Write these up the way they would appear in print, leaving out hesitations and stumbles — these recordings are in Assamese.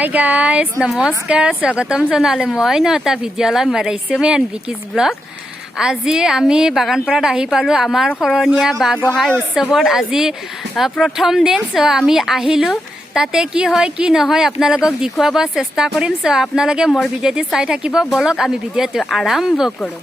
Hi guys, নমস্কাৰ স্বাগতম জনালে মই নটা ভিডিঅ'লৈ মাৰিছো মেন বিকিজ ব্লগ। আজি আমি বাগানপাৰাত আহি পালো আমাৰ শৰণীয়া বাগহাই উৎসৱৰ আজি প্ৰথম দিন। সো আমি আহিলো তাতে কি হয় কি নহয় আপোনালোকক দেখুৱাব চেষ্টা কৰিম। সো আপোনালোকে মোৰ ভিডিঅ'টি চাই থাকিব। বলক আমি ভিডিঅ'টো আৰম্ভ কৰোঁ।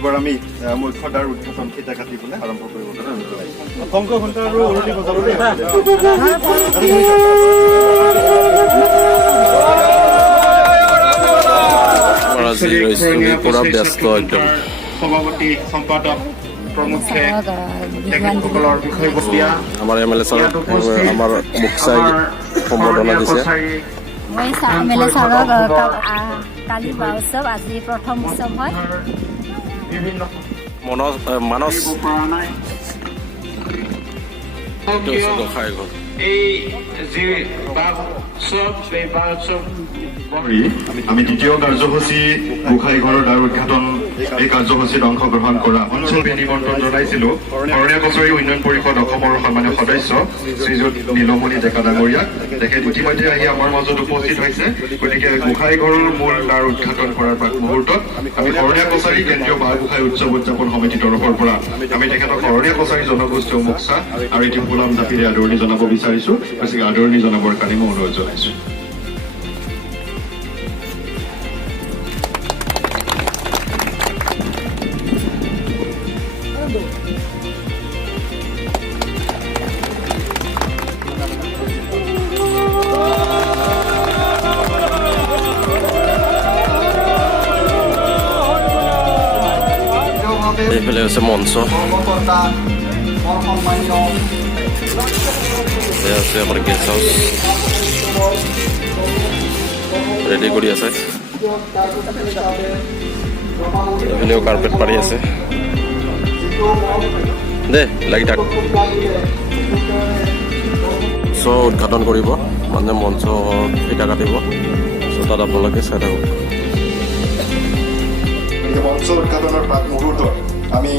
এবাৰ আমি মুখ্য দ্বাৰ উদ্ঘাটন ফিতা কাটিবলৈ আৰম্ভ কৰিব শংখ ঘণ্টা আৰু উৰুলি বজাবলৈ সভাপতি সম্পাদক প্ৰমুখে তেখেতসকলৰ বিষয়বস্তুয়া আমাৰ এমএলএ ছাৰ আমাৰ মুখ্যাই সম্বোধনা দিছে। মই এমএলএ ছাৰক কালি বা উৎসৱ আজি প্ৰথম উৎসৱ হয়। মানস আমি দ্বিতীয় কাৰ্যসূচী গোসাঁইঘৰৰ দ্বাৰ উদ্ঘাটন এই কাৰ্যসূচীত অংশগ্ৰহণ কৰা অঞ্চলকে নিমন্ত্ৰণ জনাইছিলো। শৰণীয়া কছাৰী উন্নয়ন পৰিষদ অসমৰ সন্মানীয় সদস্য শ্ৰীযুত নীলমণি ডেকা ডাঙৰীয়া, তেখেত ইতিমধ্যে আহি আমাৰ মাজত উপস্থিত হৈছে। গতিকে গোসাঁইঘৰৰ মূল দ্বাৰ উদ্ঘাটন কৰাৰ মুহূৰ্তত আমি শৰণীয়া কছাৰী কেন্দ্ৰীয় বাল গোসাঁই উৎসৱ উদযাপন সমিতিৰ তৰফৰ পৰা আমি তেখেতক শৰণীয়া কছাৰী জনগোষ্ঠী মোক্সা আৰু এটি গোলাম জাতিৰে আদৰণি জনাব বিচাৰিছো। গতিকে আদৰণি জনাবৰ কাৰণে মই অনুৰোধ জনাইছো। এইফালে হৈছে মঞ্চ, আছে আমাৰ গেষ্ট হাউচ ৰেডি কৰি আছে। এইফালেও কাৰ্পেট পাৰি আছে দে লাগি থাক। মঞ্চ উদ্ঘাটন কৰিব মানে মঞ্চ ফিটা কাটিব। চ' তাত আপোনালোকে চাই থাকক। মঞ্চ উদ্ঘাটনৰ প্ৰাক মুহূৰ্তত আমি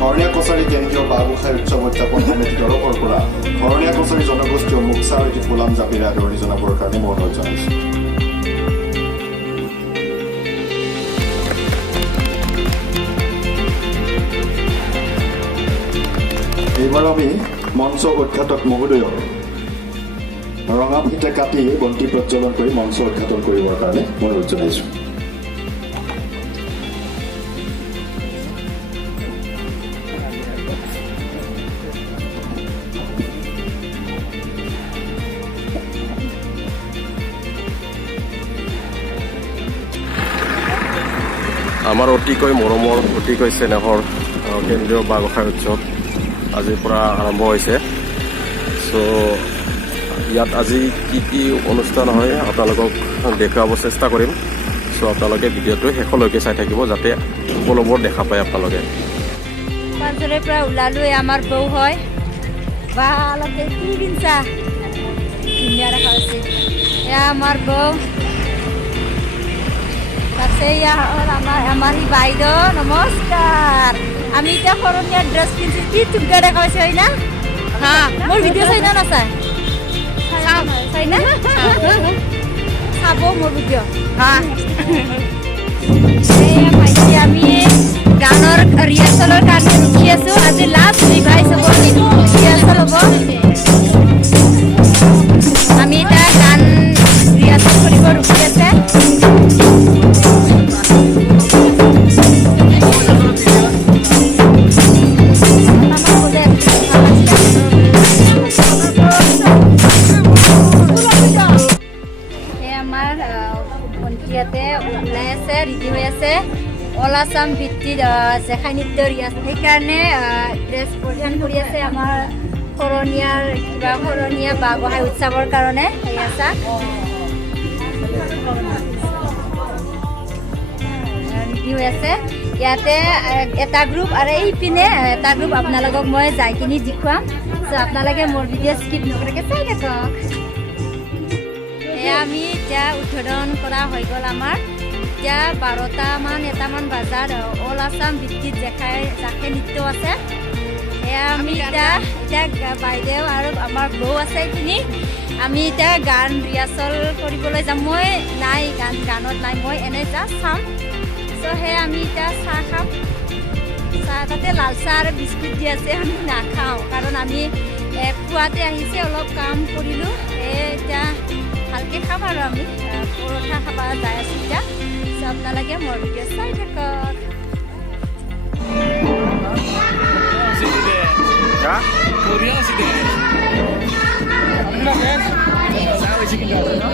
শৰণীয়া কছাৰী কেন্দ্ৰীয় বাল গোসাঁই উৎসৱ উদযাপন সমিতিৰ তৰফৰ পৰা শৰণীয়া কছাৰী জনগোষ্ঠী মোক্সা আৰু এটি গোলাম জাতিৰে আদৰণি জনাবৰ কাৰণে মই অনুৰোধ জনাইছো। এইবাৰ আমি মঞ্চ উদ্ঘাটক মহোদয়ক ৰঙা ফিটা কাটি বন্তি প্ৰজ্বলন কৰি মঞ্চ উদ্ঘাটন কৰিবৰ কাৰণে মই অনুৰোধ জনাইছো। আমাৰ অতিকৈ মৰমৰ অতিকৈ চেনেহৰ কেন্দ্ৰীয় বাল গোসাঁই উৎসৱ আজিৰ পৰা আৰম্ভ হৈছে। চ' ইয়াত আজি কি কি অনুষ্ঠান হয় আপোনালোকক দেখুৱাব চেষ্টা কৰিম। চ' আপোনালোকে ভিডিঅ'টো শেষলৈকে চাই থাকিব যাতে সকলোবোৰ দেখা পায় আপোনালোকে। পাঁচৰে পৰা ওলালো আমাৰ বৌ হয় বা অলপ কি কিনছা ধুনীয়া দেখা হৈছে। এয়া আমাৰ বৌ, তাতে এয়া হ'ল আমাৰ বাইদেউ। নমস্কাৰ। আমি এতিয়া শৰণীয়া ড্ৰেছ পিন্ধি কি ধুনীয়া দেখা হৈছে হয় না? হা, মোৰ ভিডিঅ' চাই না নাচাই? চাই না? চাব মোৰ ভিডিঅ'। হা, আমি গানৰ ৰিহাৰ্চেলৰ কাৰণে ৰখি আছো। আজি লাষ্ট ৰিভাইজ হ'ব, ৰিহাৰ্চেল হ'ব। আমি এতিয়া গান ৰিহাৰ্চেল কৰিব ৰখি আছে। ওলাই আছে, ৰেডি হৈ আছে। অল আছাম ভিত্তিত জেখাই নৃত্য ৰিয়াজ, সেইকাৰণে ড্ৰেছ পৰিধান কৰি আছে আমাৰ শৰণীয়া বাঁহ গোঁসাই উৎসৱৰ কাৰণে সেয়া চাওক ৰেডি হৈ আছে ইয়াতে এটা গ্ৰুপ আৰু এইপিনে এটা গ্ৰুপ আপোনালোকক মই যাই কিনি দেখুৱাম চ' আপোনালোকে মোৰ ভিডিঅ' স্কিপ নকৰাকৈ চাই থাকক এয়া আমি এতিয়া উদ্বোধন কৰা হৈ গ'ল আমাৰ এতিয়া 12টা-1মান বজাত অল আছাম ভিত্তিত জাকে নৃত্য আছে এয়া আমি এতিয়া বাইদেউ আৰু আমাৰ বৌ আছে এইখিনি আমি এতিয়া গান ৰিহাৰ্চল কৰিবলৈ যাম মই নাই গানত নাই মই এনেই জাষ্ট চাম চ' সেয়া আমি এতিয়া চাহ খাম চাহ তাতে লাল চাহ আৰু বিস্কুট দি আছে আমি নাখাওঁ কাৰণ আমি পুৱাতে আহিছে অলপ কাম কৰিলোঁ এতিয়া ভালকৈ খাম আৰু আমি পৰঠা খাব যাই আছোঁ এতিয়া চ' আপোনালোকে মোৰ ভিডিঅ' চাই থাকক Ya? Curiosity. Sabe si kita no?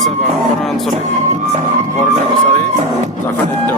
আছে বাগানপাৰা আঞ্চলিক বৰণীয়া কছাৰী জাকৈ নৃত্য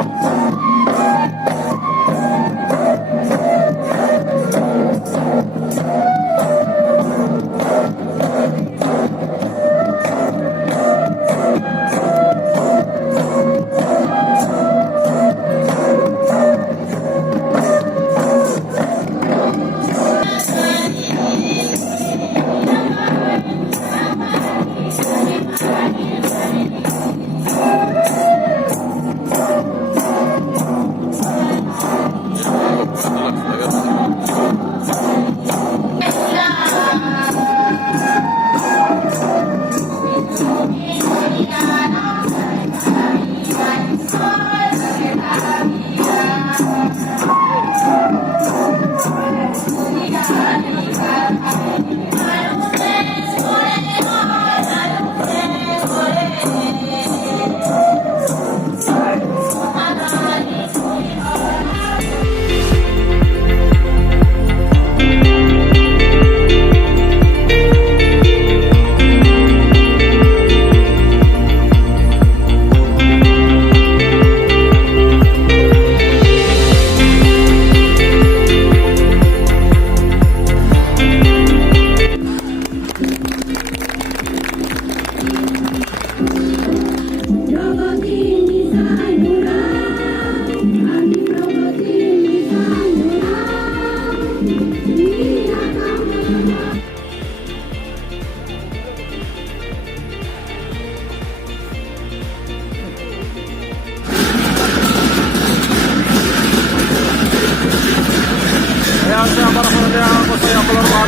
আমাৰ শৰণীয়া কছাৰীসকলৰ মা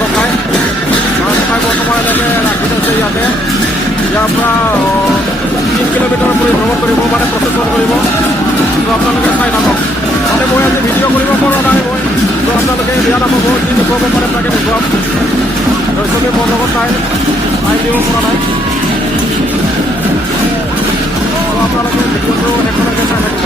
গোসাঁই বৰ্তমানলৈকে ৰাখি থৈছে ইয়াতে ইয়াৰ পৰা 3 কিলোমিটাৰ পৰিভ্ৰমণ কৰিব মানে প্ৰচেছন কৰিব তো আপোনালোকে চাই থাকক মানে মই আজি ভিডিঅ' কৰিব পৰা নাই মই তো আপোনালোকে বিয়া নাপাব যি দেখুৱাব পাৰে তাকে দেখুৱাম চবেই মোৰ লগত নাই আই দিব পৰা নাই তো আপোনালোকে ভিডিঅ'টো শেষলৈকে চাই থাকিব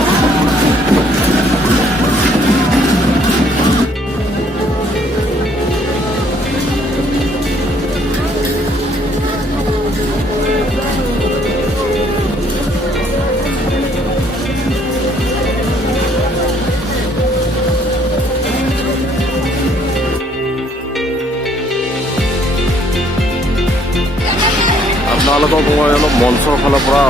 আপোনালোকক মই অলপ মঞ্চৰ ফালৰ পৰা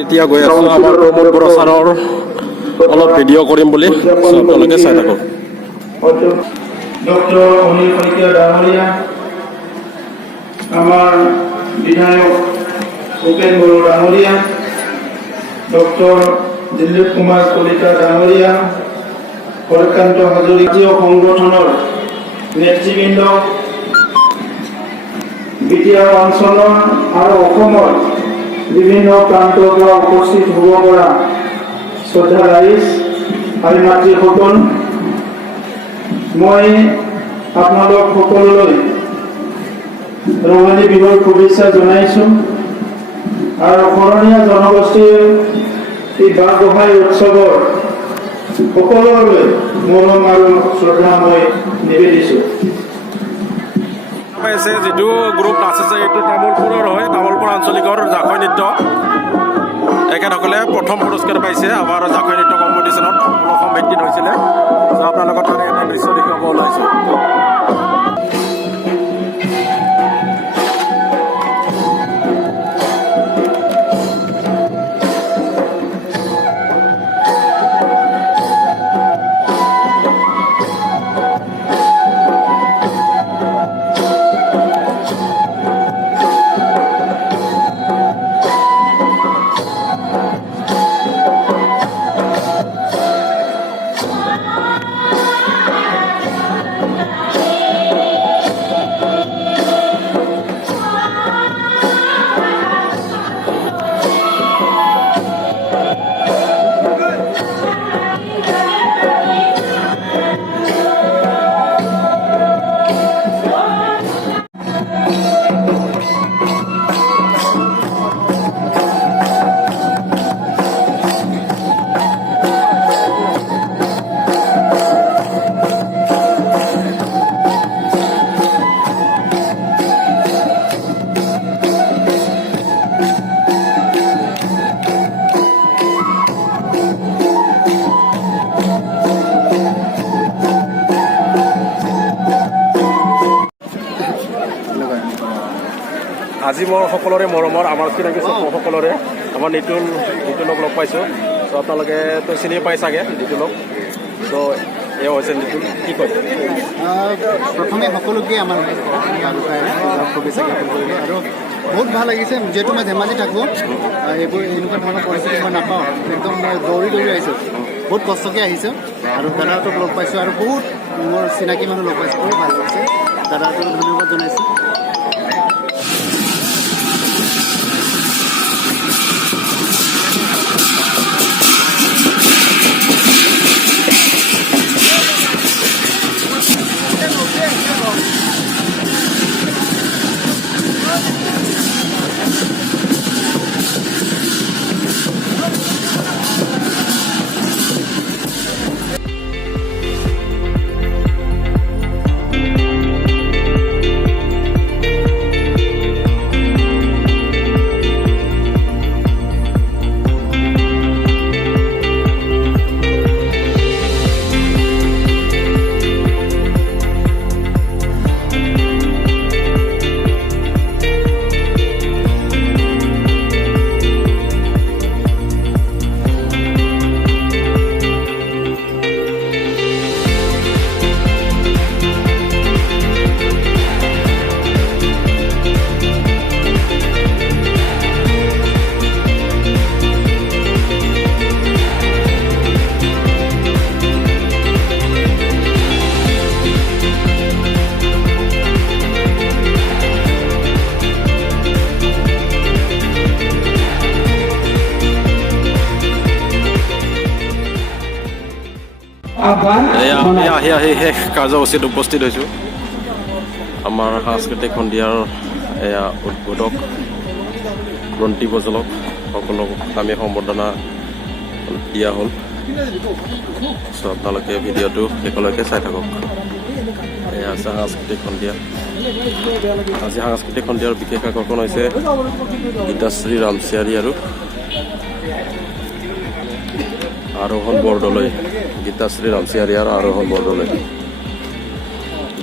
এতিয়া গৈ আছো আমাৰ প্ৰমোদ বড়ো ছাৰৰ অলপ ভিডিঅ' কৰিম বুলি আপোনালোকে চাই থাকক। ডক্টৰ অনিল শইকীয়া ডাঙৰীয়া, আমাৰ বিধায়ক ভূপেন বড়ো ডাঙৰীয়া, ডক্টৰ দিলীপ কুমাৰ কলিতা ডাঙৰীয়া, হৰকান্ত হাজৰিকা সংগঠনৰ নেতৃবৃন্দ, বিটিয়া অঞ্চলৰ আৰু অসমৰ বিভিন্ন প্ৰান্তৰ পৰা উপস্থিত হ'ব পৰা শ্ৰদ্ধা ৰাইজ আৰু মাতৃসকল, মই আপোনালোক সকলোলৈ ৰঙালী বিহুৰ শুভেচ্ছা জনাইছোঁ। আৰু শৰণীয়া জনগোষ্ঠীৰ এই বাঁহ গোহাঁই উৎসৱৰ সকলোলৈ মৰম আৰু শ্ৰদ্ধা মই নিবেদিছোঁ। পাইছে যিটো গ্ৰুপ নাচ আছে এইটো তামোলপুৰৰ হয়, তামোলপুৰ আঞ্চলিকৰ জাকৈ নৃত্য। এখেতসকলে প্ৰথম পুৰস্কাৰ পাইছে আমাৰ জাকৈ নৃত্য কম্পিটিশ্যনত, অসম ভিত্তিত হৈছিলে। আপোনালোকৰ কাৰণে এটা দৃশ্য দেখুৱাব ওলাইছোঁ। আজি মোৰ সকলোৰে মৰমৰ, আমাৰ চিনাকি সকলোৰে আমাৰ নিতুলক লগ পাইছোঁ। ত' আপোনালোকেতো চিনি পাই চাগে নিতুলক। ত' এওঁ হৈছে নিতুল, কি কয়? প্ৰথমে সকলোকে আমাৰ শুভেচ্ছা জ্ঞাপন কৰিলোঁ আৰু বহুত ভাল লাগিছে। যিহেতু মই ধেমাজি থাকোঁ, এইবোৰ এনেকুৱা ধৰণৰ পৰিস্থিতি মই নাপাওঁ, একদম মই দৌৰি আহিছোঁ। বহুত কষ্টকৈ আহিছোঁ আৰু দাদাহঁতক লগ পাইছোঁ আৰু বহুত মোৰ চিনাকি মানুহ লগ পাইছোঁ। বহুত ভাল লাগিছে, দাদাহঁতক ধন্যবাদ জনাইছোঁ। আহ্বান এয়া আমি জনাইছোঁ। আহি শেষ কাৰ্যসূচীত উপস্থিত হৈছোঁ। আমাৰ সাংস্কৃতিক সন্ধিয়াৰ এয়া উদ্বোধক ৰন্তি প্ৰজলক সকলক আমি সম্বৰ্ধনা দিয়া হ'ল। চ' আপোনালোকে ভিডিঅ'টো শেষলৈকে চাই থাকক। এয়া আছে সাংস্কৃতিক সন্ধিয়া। আজি সাংস্কৃতিক সন্ধিয়াৰ বিশেষ আকৰ্ষণ হৈছে গীতাশ্ৰী ৰামচিয়াৰী আৰু আৰোহণ বৰদলৈ। গীতাশ্ৰী ৰামচিয়াৰী আৰু আৰোহণ বৰদলৈ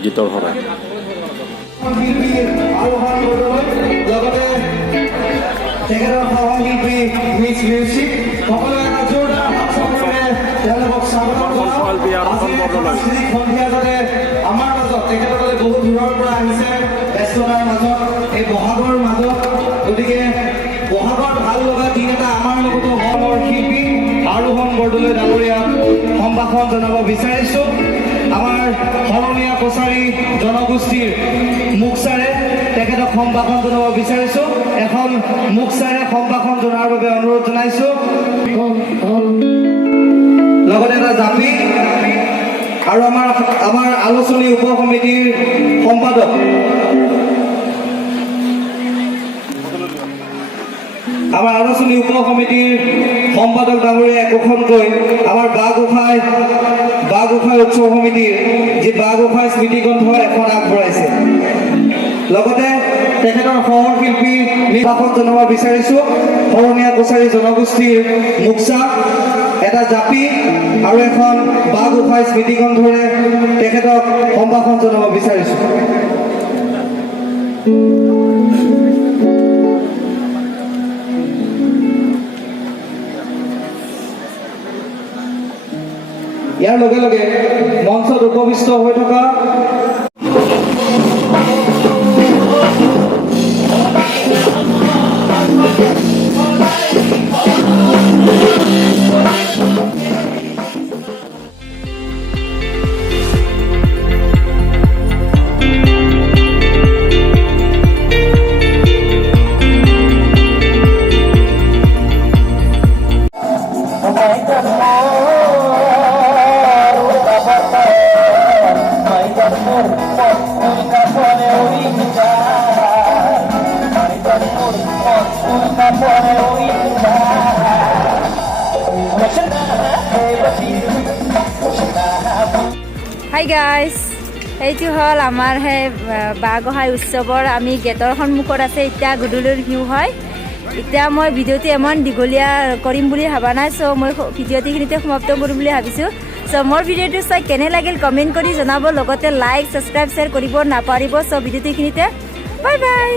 গীতৰ শৰাই। লগতে তেখেতৰ সহশিল্পী মিছ মিউজিক সকলোৱে এটা জোৰদাৰ হাততালিৰে তেওঁলোকক স্বাগতম জনাওঁ। আজি সাংস্কৃতিক সন্ধিয়াজনে আমাৰ মাজত তেখেতসকলে বহুত দূৰৰ পৰা আহিছে ব্যস্ততাৰ মাজত, এই বহাগৰ মাজত। গতিকে বহাগৰ ভাল লগা দিন এটা আমাৰ লগতো অসমৰ শিল্পী আৰোহণ বৰদলৈ ডাঙৰীয়াক সম্ভাষণ জনাব বিচাৰিছোঁ। আমাৰ শৰণীয়া কছাৰী জনগোষ্ঠীৰ মুখচাৰে তেখেতক সম্ভাষণ জনাব বিচাৰিছোঁ। এখন মুখচাৰে সম্ভাষণ জনোৱাৰ বাবে অনুৰোধ জনাইছোঁ। লগতে এটা জাপি আৰু আমাৰ আলোচনী উপ সমিতিৰ সম্পাদক ডাঙৰীয়া একোখনকৈ আমাৰ বাঁহ গোঁসাই উৎসৱ সমিতিৰ যি বাঁহ গোঁসাই স্মৃতিগ্ৰন্থ এখন আগবঢ়াইছে। লগতে তেখেতৰ সহশিল্পী নিৰ্বাসন জনাব বিচাৰিছোঁ। শৰণীয়া কছাৰী জনগোষ্ঠীৰ মুখচা, এটা জাপি আৰু এখন বাঁহ গোঁসাই স্মৃতিগ্ৰন্থৰে তেখেতক সম্ভাষণ জনাব বিচাৰিছোঁ। ইয়াৰ লগে লগে মঞ্চত উপবিষ্ট হৈ থকা হাই গাইজ, এইটো হ'ল আমাৰ সেই বাঁহ গোঁসাই উৎসৱৰ আমি গেটৰ সন্মুখত আছে। এতিয়া গধূলিৰ ভিউ হয়। এতিয়া মই ভিডিঅ'টো ইমান দীঘলীয়া কৰিম বুলি ভবা নাই, চ' মই ভিডিঅ'টো এইখিনিতে সমাপ্ত কৰিম বুলি ভাবিছোঁ। চ' মোৰ ভিডিঅ'টো চাই কেনে লাগিল কমেণ্ট কৰি জনাব, লগতে লাইক ছাবস্ক্ৰাইব শ্বেয়াৰ কৰিব নাপাহৰিব। চ' ভিডিঅ'টো এইখিনিতে বাই বাই।